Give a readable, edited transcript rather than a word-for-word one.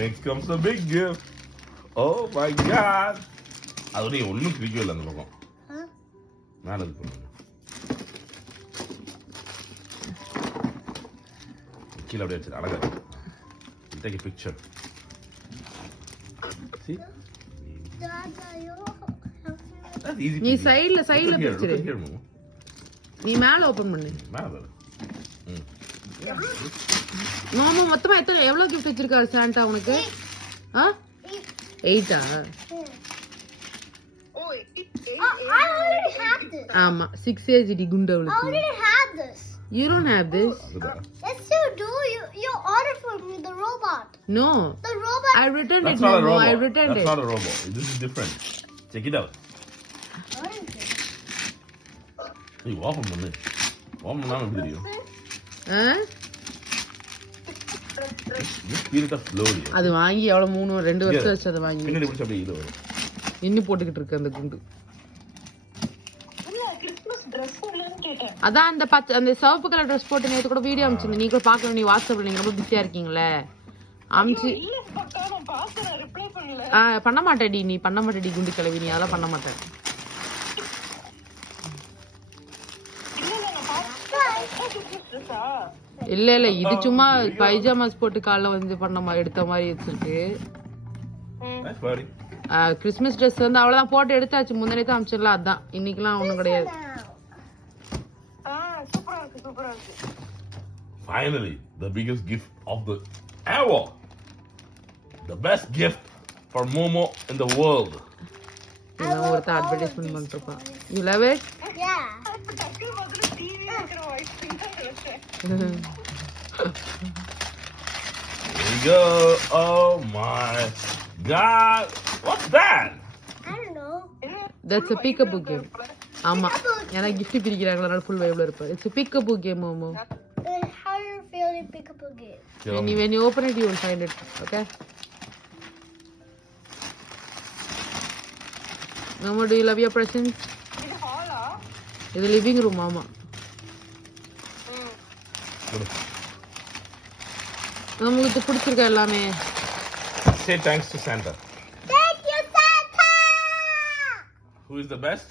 Next comes the big gift. Oh my god. அது ஒண்ணும் பிரிக்கவே இல்லை அந்த பக்கம். மேல இருக்கு. கீழே அப்படியே வச்சு அழகா. Take a picture. See? That's easy. நீ சைடுல பிக்சர். நீ மேல ஓபன் பண்ணு. மேல. மாமா மொத்தமா எவ்வளவு gift வச்சிருக்காரு சாண்டா உனக்கு? 8 I already have this. ஆமா 6 age டி குண்டவளுக்கு. I already have this. You don't have this. Yes, you do. You ordered for me the robot. No. The robot. I returned That's it. not a No, robot. I returned That's it. not a robot. This is different. Check it out. நீ ஓபன் பண்ணு. ஓபன் பண்ணாம எப்படி தெரியும்? Just feel it slowly. அது வாங்கி எவ்வளவு 2 வருஷம் ஆச்சு அது வாங்கி. பின்னாடி பிடிச்சு அப்படியே இது வரும். இன்னி போட்டுக்கிட்டு இருக்கு அந்த குண்டு. அதான் அந்த சிவப்பு கலர் ட்ரெஸ் போட்டு நேத்து கூட வீடியோ அனுப்பிச்சிருந்தேன். நீ கூட பார்க்கல, நீ வாட்ஸ்அப்ல நீங்க ரொம்ப பிஸியா இருக்கீங்களே. அம்சி பண்ண மாட்டேடி, நீ பண்ண மாட்டேடி குண்டு கிளவி, நீ அதெல்லாம் பண்ண மாட்டேன். இல்ல இது சும்மா பைஜாமாஸ் போட்டு காலைல வந்து எடுத்த மாதிரி வச்சிருக்கு. கிறிஸ்மஸ் ட்ரெஸ் வந்து அவ்வளவுதான் போட்டு எடுத்தாச்சு. முன்னாடி தான் அமிச்சிடலாம். அதான் இன்னைக்கெல்லாம் ஒண்ணும் கிடையாது. Finally, the biggest gift of the ever. The best gift for Momo in the world. நான் ஒரு அட்வர்டைஸ்மென்ட் பண்றப்பா. You love it? Yeah. Here we go. Oh my god. What's that? I don't know. That's a peekaboo game. ஆமா, ஏன்னா gift பிரிக்கிறாங்களா, அதனால full vibe ல இருப்பா. It's a peekaboo game, Momo. How do you feel in peekaboo game? When you open it, you will find it. Okay? Momo, do you love your presents? இது ஹாலா? இது living room, மாமா. நமக்கு பிடிச்சிருக்கா எல்லாமே. Say thanks to Santa. Thank you, Santa! Who is the best?